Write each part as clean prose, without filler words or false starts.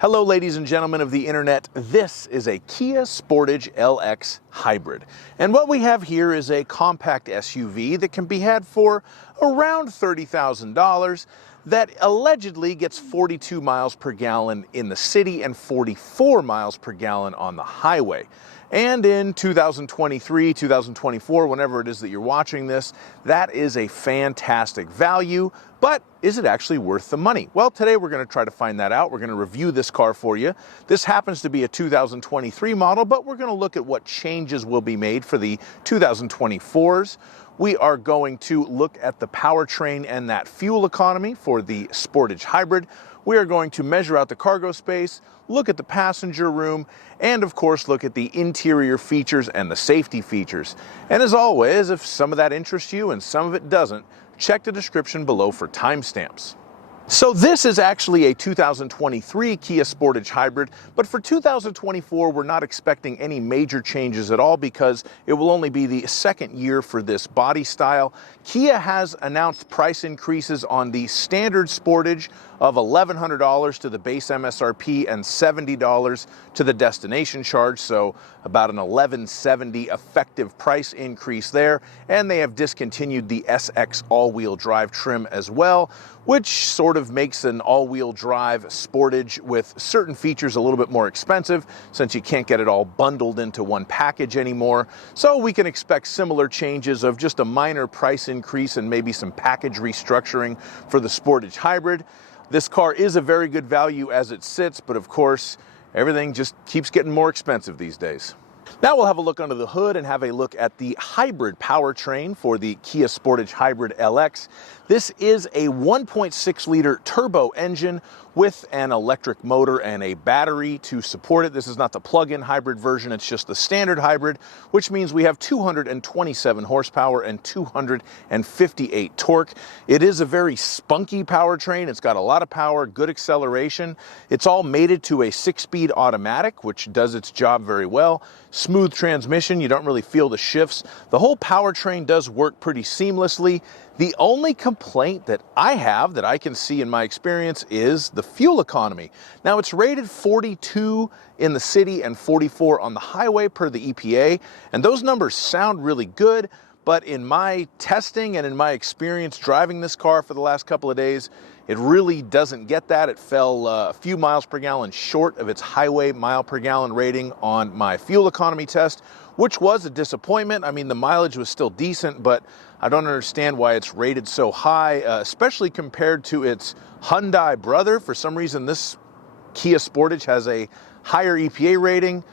Hello ladies and gentlemen of the internet, this is a Kia Sportage LX Hybrid. And what we have here is a compact SUV that can be had for around $30,000 that allegedly gets 42 miles per gallon in the city and 44 miles per gallon on the highway. And in 2023, 2024, whenever it is that you're watching this, that is a fantastic value, but is it actually worth the money? Well, today we're going to try to find that out. We're going to review this car for you. This happens to be a 2023 model, but we're going to look at what changes will be made for the 2024s. We are going to look at the powertrain and that fuel economy for the Sportage Hybrid. We are going to measure out the cargo space, look at the passenger room, and of course look at the interior features and the safety features. And as always, if some of that interests you and some of it doesn't, check the description below for timestamps. So this is actually a 2023 Kia Sportage Hybrid, but for 2024 we're not expecting any major changes at all because it will only be the second year for this body style. Kia has announced price increases on the standard Sportage of $1,100 to the base MSRP and $70 to the destination charge, so about an $1,170 effective price increase there. And they have discontinued the SX all-wheel drive trim as well, which sort of makes an all-wheel drive Sportage with certain features a little bit more expensive since you can't get it all bundled into one package anymore. So we can expect similar changes of just a minor price increase and maybe some package restructuring for the Sportage Hybrid. This car is a very good value as it sits, but of course, everything just keeps getting more expensive these days. Now we'll have a look under the hood and have a look at the hybrid powertrain for the Kia Sportage Hybrid LX. This is a 1.6-liter turbo engine with an electric motor and a battery to support it. This is not the plug-in hybrid version, it's just the standard hybrid, which means we have 227 horsepower and 258 torque. It is a very spunky powertrain. It's got a lot of power, good acceleration. It's all mated to a 6-speed automatic, which does its job very well. Smooth transmission, you don't really feel the shifts. The whole powertrain does work pretty seamlessly. The only complaint that I have that I can see in my experience is the fuel economy. Now it's rated 42 in the city and 44 on the highway per the EPA, and those numbers sound really good, but in my testing and in my experience driving this car for the last couple of days, it really doesn't get that. It fell a few miles per gallon short of its highway mile per gallon rating on my fuel economy test, which was a disappointment. I mean, the mileage was still decent, but I don't understand why it's rated so high, especially compared to its Hyundai brother. For some reason, this Kia Sportage has a higher EPA rating.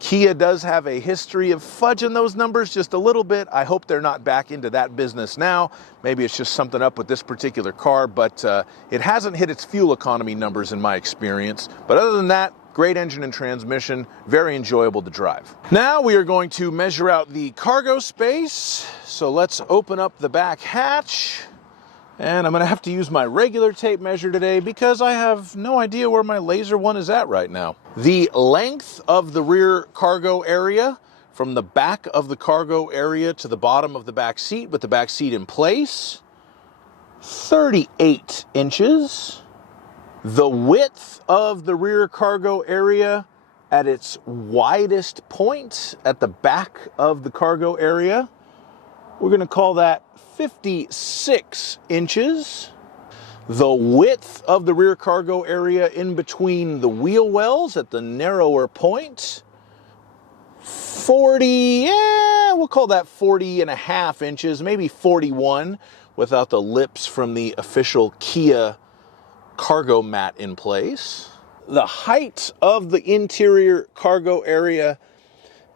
Kia does have a history of fudging those numbers just a little bit. I hope they're not back into that business now. Maybe it's just something up with this particular car, but it hasn't hit its fuel economy numbers in my experience. But other than that, great engine and transmission, very enjoyable to drive. Now we are going to measure out the cargo space. So let's open up the back hatch. And I'm going to have to use my regular tape measure today because I have no idea where my laser one is at right now. The length of the rear cargo area from the back of the cargo area to the bottom of the back seat with the back seat in place, 38 inches. The width of the rear cargo area at its widest point at the back of the cargo area, we're going to call that 56 inches. The width of the rear cargo area in between the wheel wells at the narrower point, 40, we'll call that 40.5 inches, maybe 41 without the lips from the official Kia cargo mat in place. The height of the interior cargo area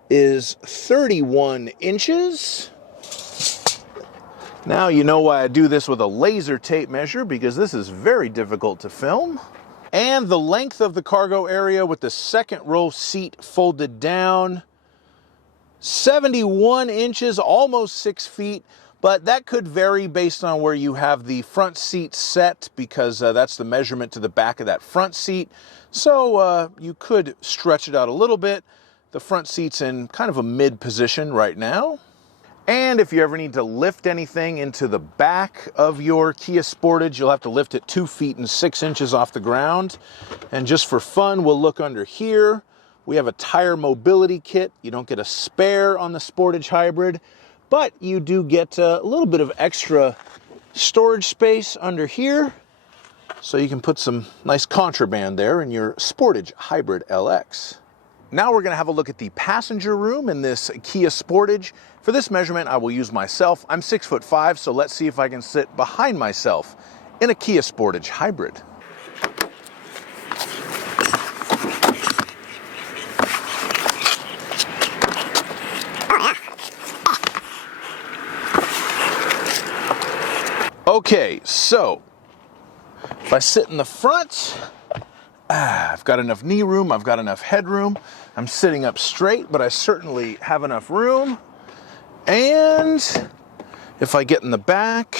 is 31 inches. Now you know why I do this with a laser tape measure, because this is very difficult to film. And the length of the cargo area with the second row seat folded down, 71 inches, almost 6 feet. But that could vary based on where you have the front seat set, because that's the measurement to the back of that front seat. So you could stretch it out a little bit. The front seat's in kind of a mid position right now. And if you ever need to lift anything into the back of your Kia Sportage, you'll have to lift it 2 feet and 6 inches off the ground. And just for fun, we'll look under here. We have a tire mobility kit. You don't get a spare on the Sportage Hybrid, but you do get a little bit of extra storage space under here. So you can put some nice contraband there in your Sportage Hybrid LX. Now we're going to have a look at the passenger room in this Kia Sportage. For this measurement, I will use myself. I'm 6'5", so let's see if I can sit behind myself in a Kia Sportage Hybrid. Okay, so if I sit in the front, I've got enough knee room, I've got enough headroom. I'm sitting up straight, but I certainly have enough room. And if I get in the back,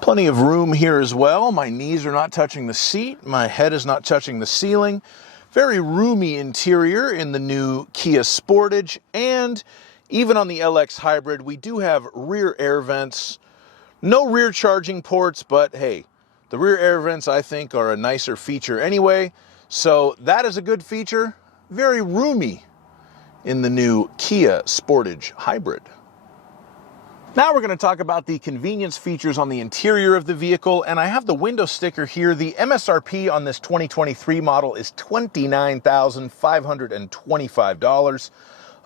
plenty of room here as well. My knees are not touching the seat, my head is not touching the ceiling. Very roomy interior in the new Kia Sportage, and even on the LX Hybrid, we do have rear air vents. No rear charging ports, but hey, the rear air vents, I think, are a nicer feature anyway. So that is a good feature. Very roomy in the new Kia Sportage Hybrid. Now we're going to talk about the convenience features on the interior of the vehicle, and I have the window sticker here. The MSRP on this 2023 model is $29,525.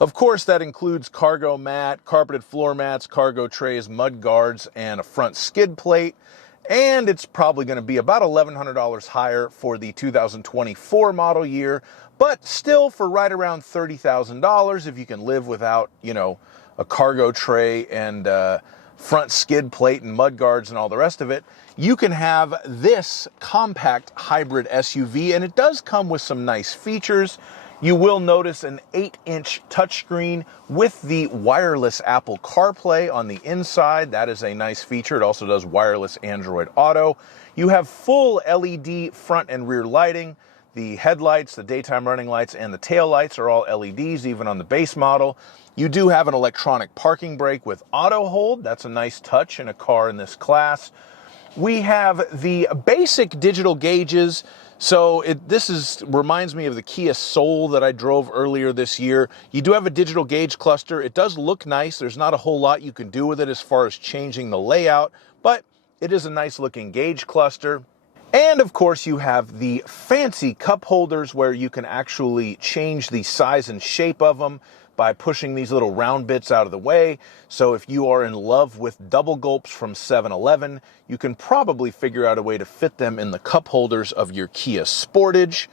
Of course, that includes cargo mat, carpeted floor mats, cargo trays, mud guards, and a front skid plate. And it's probably going to be about $1,100 higher for the 2024 model year, but still for right around $30,000 if you can live without, a cargo tray and front skid plate and mud guards and all the rest of it. You can have this compact hybrid SUV, and it does come with some nice features. You will notice an 8-inch touchscreen with the wireless Apple CarPlay on the inside. That is a nice feature. It also does wireless Android Auto. You have full LED front and rear lighting. The headlights, the daytime running lights, and the tail lights are all LEDs, even on the base model. You do have an electronic parking brake with auto hold. That's a nice touch in a car in this class. We have the basic digital gauges. So this reminds me of the Kia Soul that I drove earlier this year. You do have a digital gauge cluster. It does look nice. There's not a whole lot you can do with it as far as changing the layout, but it is a nice looking gauge cluster. And of course you have the fancy cup holders where you can actually change the size and shape of them by pushing these little round bits out of the way. So if you are in love with double gulps from 7-Eleven, you can probably figure out a way to fit them in the cup holders of your Kia Sportage.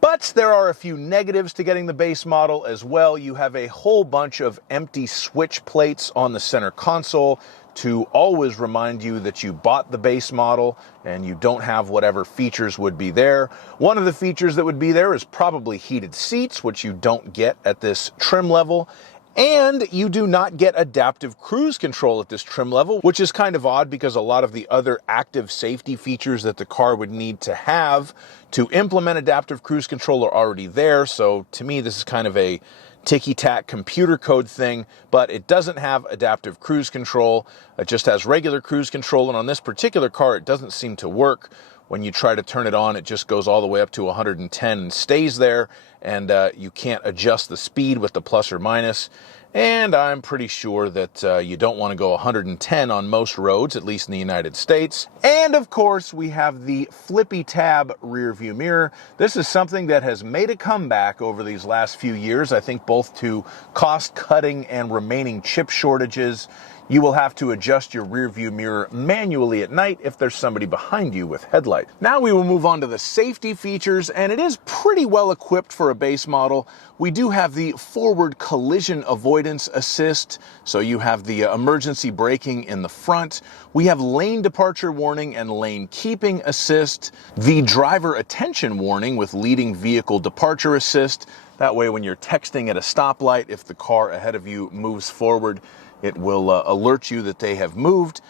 But there are a few negatives to getting the base model as well. You have a whole bunch of empty switch plates on the center console to always remind you that you bought the base model and you don't have whatever features would be there. One of the features that would be there is probably heated seats, which you don't get at this trim level. And you do not get adaptive cruise control at this trim level, which is kind of odd because a lot of the other active safety features that the car would need to have to implement adaptive cruise control are already there. So to me, this is kind of a ticky-tack computer code thing, but it doesn't have adaptive cruise control. It just has regular cruise control, and on this particular car, it doesn't seem to work. When you try to turn it on, it just goes all the way up to 110 and stays there, and you can't adjust the speed with the plus or minus. And I'm pretty sure that you don't want to go 110 on most roads, at least in the United States. And of course, we have the flippy tab rear view mirror. This is something that has made a comeback over these last few years, I think both to cost cutting and remaining chip shortages. You will have to adjust your rear view mirror manually at night if there's somebody behind you with headlight. Now we will move on to the safety features, and it is pretty well equipped for a base model. We do have the forward collision avoidance assist, so you have the emergency braking in the front. We have lane departure warning and lane keeping assist, the driver attention warning with leading vehicle departure assist. That way when you're texting at a stoplight, if the car ahead of you moves forward, it will alert you that they have moved.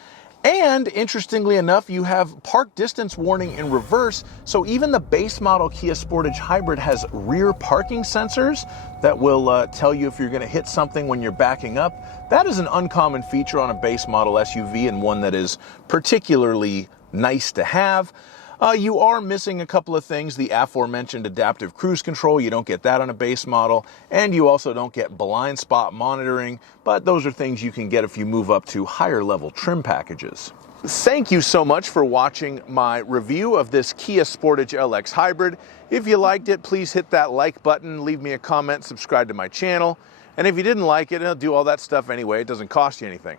And interestingly enough, you have park distance warning in reverse, so even the base model Kia Sportage Hybrid has rear parking sensors that will tell you if you're going to hit something when you're backing up. That is an uncommon feature on a base model SUV, and one that is particularly nice to have. You are missing a couple of things. The aforementioned adaptive cruise control, you don't get that on a base model, and you also don't get blind spot monitoring, but those are things you can get if you move up to higher level trim packages. Thank you so much for watching my review of this Kia Sportage LX Hybrid. If you liked it, please hit that like button, leave me a comment, subscribe to my channel, and if you didn't like it, I'll do all that stuff anyway. It doesn't cost you anything.